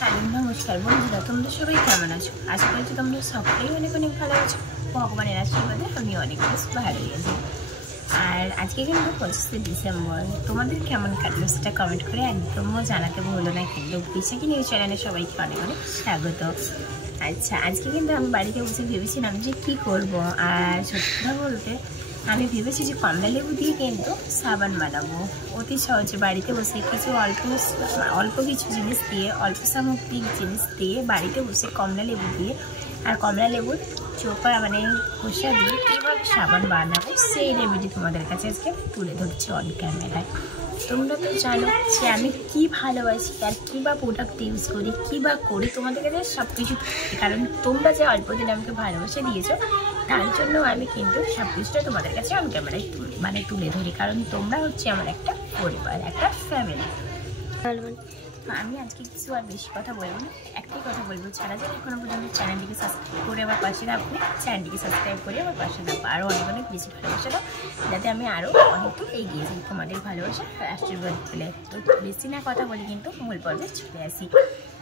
Hello নমস্কার বন্ধুরা, তোমরা সবাই কেমন আছো? আশা করছি তোমরা সকলেই অনেক অনেক ভালো আছো। ভগবানের আশীর্বাদে আমি অনেক বেশি ভালোই আছি। আর আজকে কিন্তু 25শে ডিসেম্বর, তোমাদের কেমন কাটলো সেটা কমেন্ট করে একদমও জানাতে ভুলো না। কিন্তু বৈশাখী নিউজ চ্যানেলে সবাইকে অনেক অনেক স্বাগত। আচ্ছা, আজকে কিন্তু আমি বাড়িতে বসে ভেবেছিলাম যে কী করব। আর সত্যি কথা বলতে আমি ভেবেছি যে কমলা লেবু দিয়ে কিন্তু সাবান বানাবো অতি সহজে বাড়িতে বসে। কিছু অল্প কিছু জিনিস দিয়ে, অল্প সামগ্রিক জিনিস দিয়ে বাড়িতে বসে কমলা লেবু দিয়ে আর কমলা লেবুর চোপা মানে খোসা দিয়ে কীভাবে সাবান বানাবো সেই রেমেডি তোমাদের কাছে আজকে তুলে ধরছি অন ক্যামেরায়। তোমরা তো জানো যে আমি কী ভালোবাসি আর কী বা প্রোডাক্ট ইউজ করি, কী বা করি তোমাদের কাছে সব কিছু। কারণ তোমরা যে অল্প দিন আমাকে ভালোবাসা দিয়েছো, তার জন্য আমি কিন্তু সব কিছুটা তোমাদের কাছে অন ক্যামেরায় তুলে ধরি। কারণ তোমরা হচ্ছে আমার একটা পরিবার, একটা ফ্যামিলি। আমি আজকে কিছু আর বেশি কথা বলবো না, একটাই কথা বলবো, যারা যারা এখনো পর্যন্ত চ্যানেলটিকে সাবস্ক্রাইব করে আমার পাশে রাখবে, চ্যানেলটিকে সাবস্ক্রাইব করে আমার পাশে রাখবো। আরও অনেক অনেক বেশি ভালোবাসা দাও, যাতে আমি আরও অনেক দূর এগিয়ে যাই তোমাদের ভালোবাসা আশীর্বাদ পেলে। তো বেশি না কথা বলি, কিন্তু মূল পর্বে চলে আসি।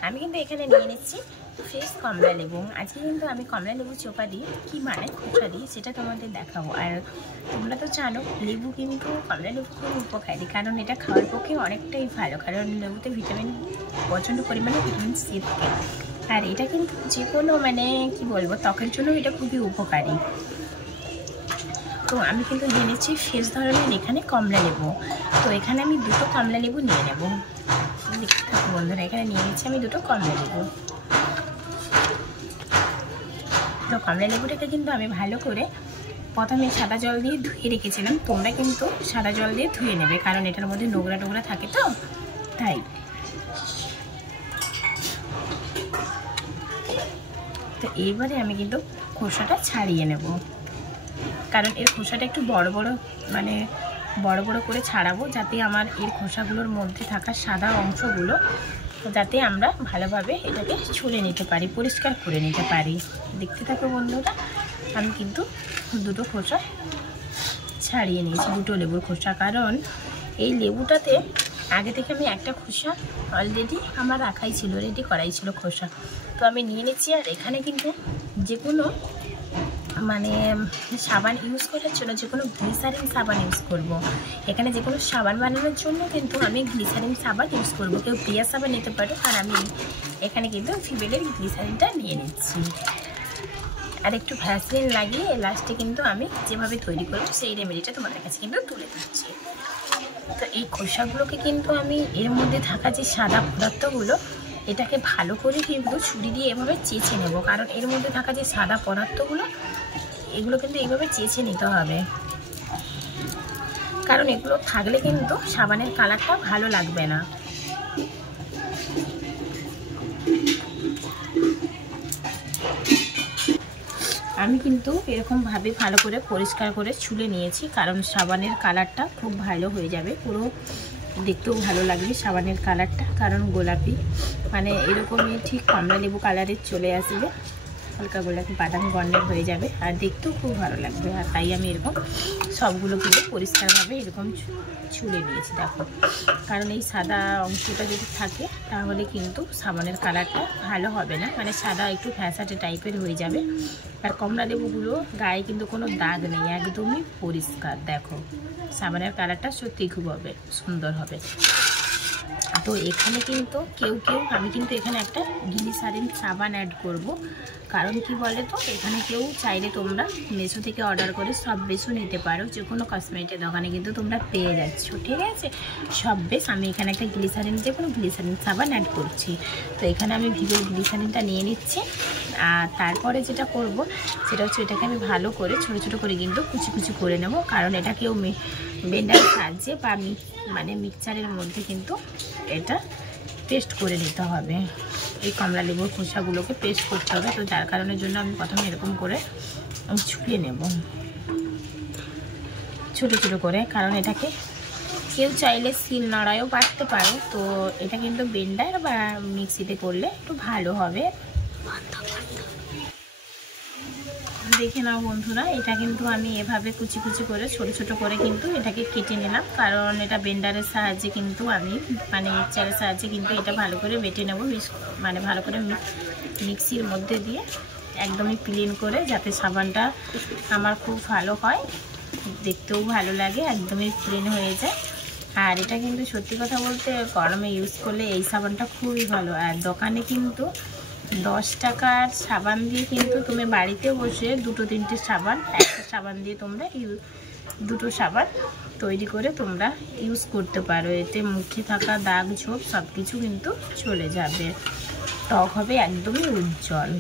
আমি কিন্তু এখানে নিয়ে নিচ্ছি ফ্রেশ কমলা লেবু। আজকে কিন্তু আমি কমলা লেবু চোপা দিয়ে কী মানে খোসা দিয়ে সেটা তোমাদের দেখাবো। আর তোমরা তো জানো লেবু কিন্তু কমলা লেবু খুব উপকারী, কারণ এটা খাওয়ার পক্ষে অনেকটাই ভালো। কারণ লেবুতে ভিটামিন, প্রচণ্ড পরিমাণে ভিটামিন সি থাকে। আর এটা কিন্তু যে কোনো মানে কি বলবো, ত্বকের জন্য এটা খুবই উপকারী। তো আমি কিন্তু নিয়ে নিচ্ছি ফ্রেশ ধরনের এখানে কমলা লেবু। তো এখানে আমি দুটো কমলা লেবু নিয়ে নেব। দেখতে থাকো বন্ধুরা, এখানে নিয়ে নিচ্ছি আমি দুটো কমলা লেবু। তো কমলা লেবুটাকে কিন্তু আমি ভালো করে প্রথমে সাদা জল দিয়ে ধুয়ে রেখেছিলাম। তোমরা কিন্তু সাদা জল দিয়ে ধুয়ে নেবে, কারণ এটার মধ্যে নোংরা টোংরা থাকে তো তাই। তো এইবারে আমি কিন্তু খোসাটা ছাড়িয়ে নেব, কারণ এর খোসাটা একটু বড় বড় করে ছাড়াবো, যাতে আমার এর খোসাগুলোর মধ্যে থাকা সাদা অংশগুলো যাতে আমরা ভালোভাবে এটাকে ছুলে নিতে পারি, পরিষ্কার করে নিতে পারি। দেখতে থাকো বন্ধুরা, আমি কিন্তু দুটো খোসা ছাড়িয়ে নিয়েছি, দুটো লেবুর খোসা। কারণ এই লেবুটাতে আগে থেকে আমি একটা খোসা অলরেডি আমার রাখাই ছিল, রেডি করাই ছিল খোসা। তো আমি নিয়ে নিচ্ছি। আর এখানে কিন্তু যে কোনো মানে সাবান ইউজ করার জন্য যে কোনো গ্লিসারিন সাবান ইউজ করব। এখানে যে কোনো সাবান বানানোর জন্য কিন্তু আমি গ্লিসারিন সাবান ইউজ করব। কেউ পিয়া সাবান নিতে পারো, আর আমি এখানে কিন্তু ফিবেলের গ্লিসারিনটা নিয়ে নিচ্ছি। আর একটু ভ্যাসলিন লাগিয়ে লাস্টে কিন্তু আমি যেভাবে তৈরি করবো সেই রেমেডিটা তোমাদের কাছে কিন্তু তুলে দিচ্ছি। তো এই খোসাগুলোকে কিন্তু আমি এর মধ্যে থাকা যে সাদা পদার্থগুলো, এটাকে ভালো করে কিন্তু ছুরি দিয়ে এভাবে চেঁচে নেব। কারণ এর মধ্যে থাকা যে সাদা পদার্থগুলো, এগুলো কিন্তু এইভাবে চেঁচে নিতে হবে। কারণ এগুলো থাকলে কিন্তু সাবানের কালারটা ভালো লাগবে না। আমি কিন্তু এরকমভাবে ভালো করে পরিষ্কার করে ছুলে নিয়েছি, কারণ সাবানের কালারটা খুব ভালো হয়ে যাবে, পুরো দেখতেও ভালো লাগবে সাবানের কালারটা। কারণ গোলাপি মানে এরকমই ঠিক কমলা লেবু কালারের চলে আসবে, হালকা গোলাপি বাদামি বর্ণের হয়ে যাবে, আর দেখতেও খুব ভালো লাগবে। আর তাই আমি এরকম সবগুলো কিন্তু পরিষ্কারভাবে এরকম ছুলে নিয়েছি। দেখো, কারণ এই সাদা অংশটা যদি থাকে তাহলে কিন্তু সাবানের কালারটা ভালো হবে না, মানে সাদা একটু ফ্যাসাটে টাইপের হয়ে যাবে। আর কমলা লেবুগুলো গায়ে কিন্তু কোনো দাগ নেই, একদমই পরিষ্কার। দেখো সাবানের কালারটা সত্যিই খুব সুন্দর হবে। তো এখানে কিন্তু আমি কিন্তু এখানে একটা গ্লিসারিন সাবান অ্যাড করব। কারণ কি বলে তো, এখানে কেউ চাইলে তোমরা মেশো থেকে অর্ডার করে সব বেশও নিতে পারো, যে কোনো কসমেটিক দোকানে কিন্তু তোমরা পেয়ে যাচ্ছ, ঠিক আছে। সব বেশ আমি এখানে একটা যে কোনো গ্লিসারিন সাবান অ্যাড করছি। তো এখানে আমি ভিভোর গ্লিসারিনটা নিয়ে নিচ্ছি। আর তারপরে যেটা করব সেটা হচ্ছে, এটাকে আমি ভালো করে ছোটো ছোটো করে কিন্তু কুচি কুচি করে নেব। কারণ এটা কেউ ব্লেন্ডারের সাহায্যে বা মিক্সচারের মধ্যে কিন্তু এটা পেস্ট করে নিতে হবে। এই কমলা লেবুর খোসাগুলোকে পেস্ট করতে হবে। তো যার কারণের জন্য আমি প্রথমে এরকম করে ছুলে নেব ছোটো ছোটো করে। কারণ এটাকে কেউ চাইলে শিল নাড়ায়ও বাটতে পারো, তো এটা কিন্তু ব্লেন্ডার বা মিক্সিতে করলে একটু ভালো হবে। দেখে নাও বন্ধুরা, এটা কিন্তু আমি এভাবে কুচি কুচি করে ছোট ছোট করে কিন্তু এটাকে কেটে নিলাম, কারণ এটা ব্লেন্ডারের সাহায্যে কিন্তু আমি মানে মিক্সচারের সাহায্যে কিন্তু এটা ভালো করে বেটে নেব, মানে ভালো করে মিক্সির মধ্যে দিয়ে একদমই প্লেন করে, যাতে সাবানটা আমার খুব ভালো হয়, দেখতেও ভালো লাগে, একদমই প্লেন হয়ে যায়। আর এটা কিন্তু সত্যি কথা বলতে গরমে ইউজ করলে এই সাবানটা খুবই ভালো। আর দোকানে কিন্তু 10 টাকার সাবান দিয়ে কিন্তু তুমি বাড়িতে বসে 2-3টে সাবান, একটা সাবান দিয়ে তোমরা দুটো সাবান তৈরি করে তোমরা ইউজ করতে পারো। এতে মুখে থাকা দাগ ঝোপ সব কিছু কিন্তু চলে যাবে, ত্বক হবে একদমই উজ্জ্বল,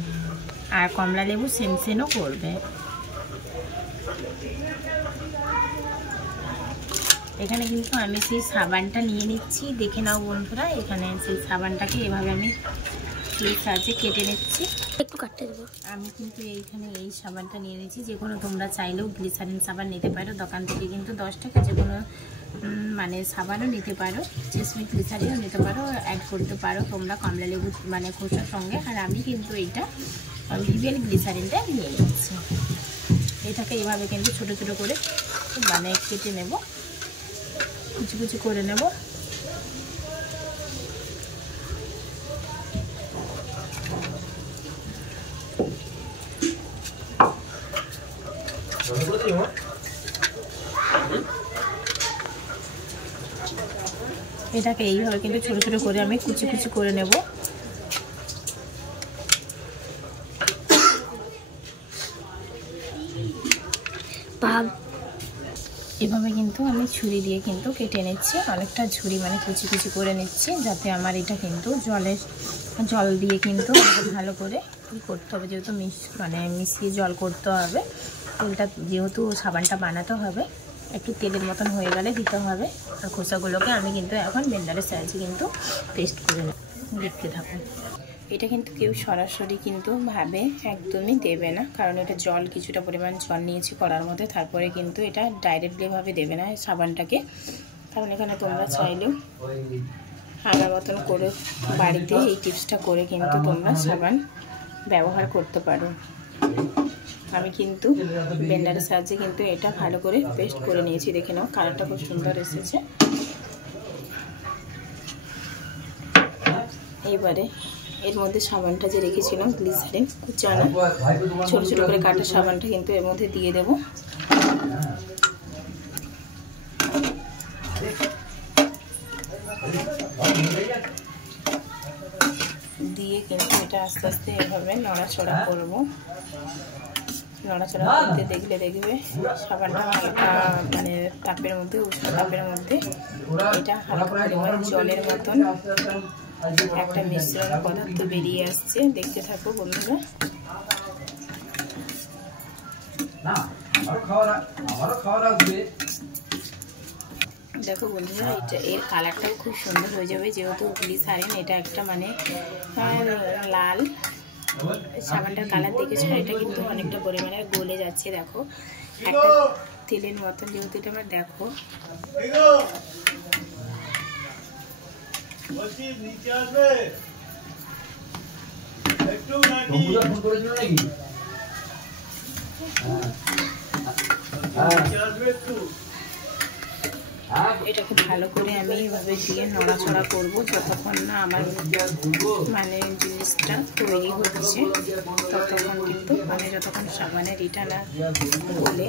আর কমলা লেবু সেনসেনও করবে। এখানে কিন্তু আমি সেই সাবানটা নিয়ে নিচ্ছি, দেখে নাও বন্ধুরা। এখানে সেই সাবানটাকে এভাবে আমি ছুরির সাহায্যে কেটে নিচ্ছি, একটু কাটতে দেবো। আমি কিন্তু এইখানে এই সাবানটা নিয়ে নিচ্ছি। যে কোনো তোমরা চাইলেও গ্লিসারিন সাবান নিতে পারো, দোকান থেকে কিন্তু 10 টাকা যে কোনো মানে সাবানও নিতে পারো, জেসমিন গ্লিসারিনও নিতে পারো, অ্যাড করতে পারো তোমরা কমলা লেবু মানে খোসার সঙ্গে। আর আমি কিন্তু এইটা ভিভেল গ্লিসারিনটা নিয়ে নিচ্ছি। এটাকে এইভাবে কিন্তু ছোটো ছোটো করে মানে কেটে নেব, কুচি কুচি করে নেব। এটাকে এইভাবে কিন্তু ছোট ছোট করে আমি কুচি কুচি করে নেব। এভাবে কিন্তু আমি ছুরি দিয়ে কিন্তু কেটে নিচ্ছি, অনেকটা ছুরি মানে কুচি কুচি করে নিচ্ছি, যাতে আমার এটা কিন্তু জল দিয়ে কিন্তু ভালো করে করতে হবে, যেহেতু মিশিয়ে জল করতে হবে। তেলটা যেহেতু সাবানটা বানাতে হবে, একটু তেলের মতন হয়ে গেলে দিতে হবে। আর খোসাগুলোকে আমি কিন্তু এখন ব্লেন্ডারের সাহায্যে কিন্তু পেস্ট করে নেব, দেখতে থাকুন। এটা কিন্তু কেউ সরাসরি কিন্তু ভাবে একদমই দেবে না, কারণ এটা জল কিছুটা পরিমাণ জল নিয়েছি করার মধ্যে, তারপরে কিন্তু এটা ডাইরেক্টলি ভাবে দেবে না সাবানটাকে। কারণ এখানে তোমরা চাইলেও আমার মতন করে বাড়িতে এই টিপসটা করে কিন্তু তোমরা সাবান ব্যবহার করতে পারো। আমি কিন্তু ব্লেন্ডারের সাহায্যে কিন্তু এটা ভালো করে পেস্ট করে নিয়েছি, দেখে নাও কালারটা খুব সুন্দর এসেছে। এইবারে এর মধ্যে সাবানটা যে রেখেছিলাম গ্লিসারিন কুচানো ছোট ছোট করে কাটা সাবানটা কিন্তু এর মধ্যে দিয়ে দেব। দিয়ে কিন্তু এটা আস্তে আস্তে এভাবে নড়াচড়া করব। নড়াচড়া করতে দেখবে সাবানটা হালকা মানে তাপের মধ্যে, উষ্ণ তাপের মধ্যে এটা হালকা পরিমাণ জলের মতন একটা মিশ্রণ পদার্থ বেরিয়ে আসছে, দেখতে থাকো বন্ধুরা। দেখো বন্ধুরা, এর কালারটাও খুব সুন্দর হয়ে যাবে, যেহেতু গ্লিসারিন এটা একটা মানে লাল সাবানটার কালার দেখেছো, এটা কিন্তু অনেকটা পরিমাণে গলে যাচ্ছে। দেখো একটা তেলের মতন, যেহেতু এটা আমার দেখো নিচে আসবে একটু নাকি ফোন করেছিল নাকি? নিচে আসবে একটু। এটাকে ভালো করে আমি এভাবে দিয়ে নড়াচড়া করবো যতক্ষণ না আমার মানে জিনিসটা তৈরি হচ্ছে, ততক্ষণ কিন্তু মানে যতক্ষণ সাবানের এটা না গলে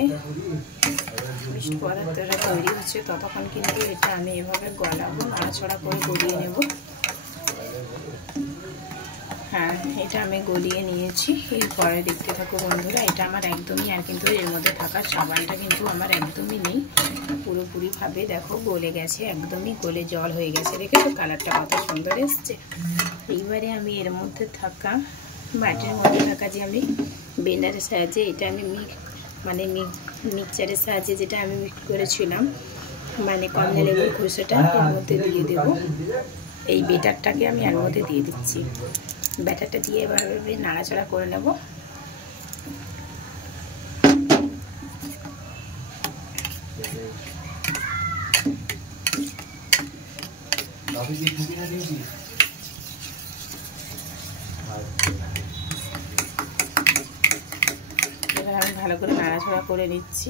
মিষ্টি পদার্থটা তৈরি হচ্ছে, ততক্ষণ কিন্তু এটা আমি এভাবে গলাবো, নড়াচড়া করে গলিয়ে নেব। হ্যাঁ, এটা আমি গলিয়ে নিয়েছি। এরপরে দেখতে থাকো বন্ধুরা, এটা আমার একদমই, আর কিন্তু এর মধ্যে থাকা সাবানটা কিন্তু আমার একদমই নেই, পুরোপুরিভাবে দেখো গলে গেছে, একদমই গলে জল হয়ে গেছে। দেখেছো কালারটা কত সুন্দর এসছে। এইবারে আমি এর মধ্যে থাকা বাটির মধ্যে থাকা যে আমি ব্লেন্ডারের সাহায্যে এটা আমি মিক্সচারের সাহায্যে যেটা আমি মিক্স করেছিলাম মানে কমলা লেবুর খোসাটা এর মধ্যে দিয়ে দেবো। এই বেটারটাকে আমি এর মধ্যে দিয়ে দিচ্ছি। ব্যাটারটা দিয়ে এভাবে নাড়াচাড়া করে নেব। ভালো করে নাড়াচাড়া করে নিচ্ছি।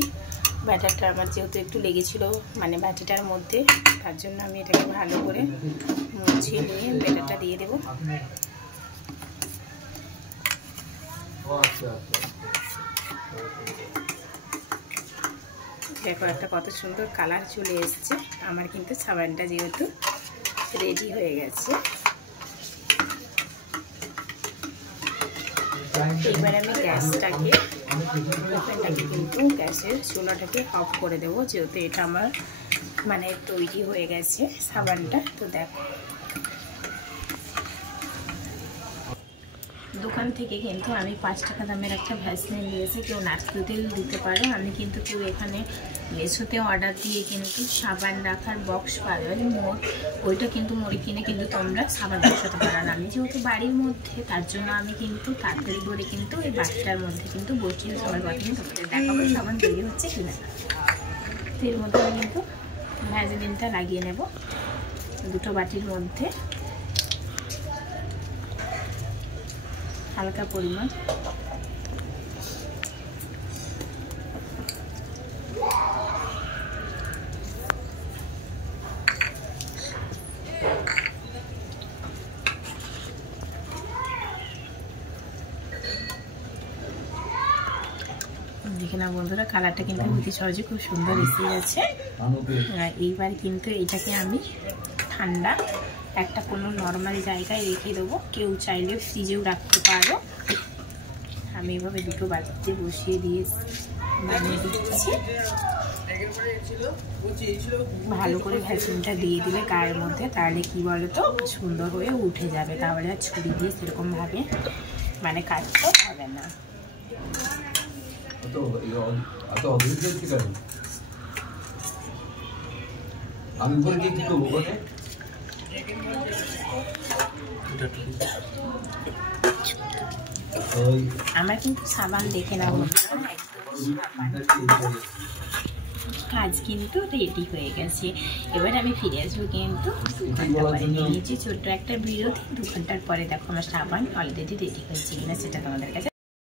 ব্যাটারটা আমার যেহেতু একটু লেগেছিল মানে বাটিটার মধ্যে, তার জন্য আমি এটাকে ভালো করে মুছিয়ে নিয়ে ব্যাটারটা দিয়ে দেবো। দেখো একটা কত সুন্দর কালার চলে এসছে। আমার কিন্তু সাবানটা যেহেতু রেডি হয়ে গেছে, এবার আমি গ্যাসটাকে কিন্তু গ্যাসের চুলাটাকে অফ করে দেবো, যেহেতু এটা আমার মানে তৈরি হয়ে গেছে সাবানটা। তো দেখো দোকান থেকে কিন্তু আমি 5 টাকা দামের একটা ভ্যাসলিন নিয়েছি, কেউ নারকেল তেল দিতে পারো। আমি কিন্তু কেউ এখানে মেসোতে অর্ডার দিয়ে কিন্তু সাবান রাখার বক্স পাবেন মোট, ওইটা কিন্তু মুড়ি কিনে কিন্তু তোমরা সাবান বসাতে পারো না। আমি যেহেতু বাড়ির মধ্যে, তার জন্য আমি কিন্তু তাড়াতাড়ি করে কিন্তু এই বাটিটার মধ্যে কিন্তু বসিয়ে সাবান বাটিয়ে তোমাদের দেখাবো সাবান তৈরি হচ্ছে কিনা। তো এর মধ্যে আমি কিন্তু ভ্যাসলিনটা লাগিয়ে নেব দুটো বাটির মধ্যে হালকা পরিমাণ। দেখে না বন্ধুরা, কালারটা কিন্তু অতি সহজে খুব সুন্দর এসে গেছে। এইবার কিন্তু এটাকে আমি ঠান্ডা একটা কোনো নর্মাল জায়গায় রেখে দেবো, কেউ চাইলে ফ্রিজেও রাখতে পারো। আমি এভাবে দুটো বাটিতে বসিয়ে দিয়ে বানিয়ে দিচ্ছি। ভালো করে ভ্যাসলিনটা দিয়ে দিলে গায়ের মধ্যে, তাহলে কি বলো তো সুন্দর হয়ে উঠে যাবে, তাহলে আর ছুরি দিয়ে সেরকমভাবে মানে কাটতে হবে না। আমার কিন্তু সাবান দেখে না কাজ কিন্তু রেডি হয়ে গেছে। এবার আমি ফিরে আসবো কিন্তু 2 ঘন্টা পরে। নিয়েছি ছোট্ট একটা বিরতি, 2 ঘন্টার পরে দেখো আমার সাবান অলরেডি রেডি হয়েছে কিনা সেটা তোমাদের কাছে